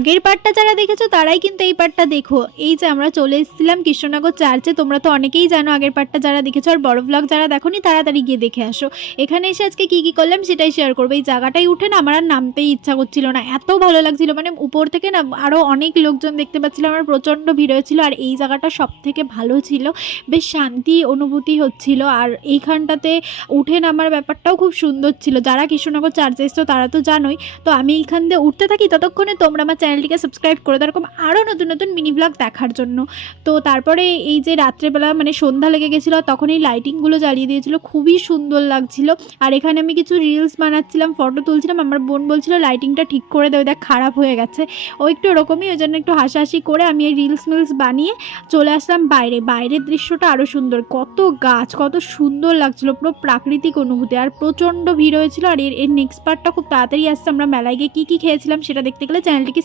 আগের পার্টটা যারা দেখেছো তারাই কিন্তু এই পার্টটা দেখো। এই যে আমরা চলে এসেছিলাম কৃষ্ণনগর চার্চে, তোমরা তো অনেকেই জানো আগের পার্টটা যারা দেখেছো, আর বড় ব্লগ যারা দেখোনি তাড়াতাড়ি গিয়ে দেখে আসো। এখানে এসে আজকে কী কী করলাম সেটাই শেয়ার করবো। এই জায়গাটাই উঠে না আমার আর নামতেই ইচ্ছা করছিল না, এত ভালো লাগছিল, মানে উপর থেকে না আরও অনেক লোকজন দেখতে পাচ্ছিলাম, আমার প্রচণ্ড ভিড় হয়েছিল। আর এই জায়গাটা সব থেকে ভালো ছিল, বেশ শান্তি অনুভূতি হচ্ছিল। আর এইখানটাতে উঠে নামার ব্যাপারটাও খুব সুন্দর ছিল। যারা কৃষ্ণনগর চার্চে এসছো তারা তো জানোই। তো আমি এইখান দিয়ে উঠতে থাকি, ততক্ষণে তোমরা আমার চ্যানেলটিকে সাবস্ক্রাইব করে দাও এরকম আরও নতুন নতুন মিনি ব্লগ দেখার জন্য। তো তারপরে এই যে রাত্রেবেলা মানে সন্ধ্যা লেগে গেছিলো, তখন এই লাইটিংগুলো জ্বালিয়ে দিয়েছিলো, খুবই সুন্দর লাগছিল। আর এখানে আমি কিছু রিলস বানাচ্ছিলাম, ফটো তুলছিলাম। আমার বোন বলছিল লাইটিংটা ঠিক করে দেয়, দেখ খারাপ হয়ে গেছে। ও একটু এরকমই, ওই জন্য একটু হাসাহাসি করে আমি এই রিলস বানিয়ে চলে আসলাম বাইরে। বাইরের দৃশ্যটা আরও সুন্দর, কত গাছ, কত সুন্দর লাগছিলো, পুরো প্রাকৃতিক অনুভূতি। আর প্রচণ্ড ভিড় হয়েছিল। আর এর নেক্সট পার্টটা খুব তাড়াতাড়ি আসছে। আমরা মেলায় গিয়ে কী কী খেয়েছিলাম সেটা দেখতে গেলে চ্যানেলটিকে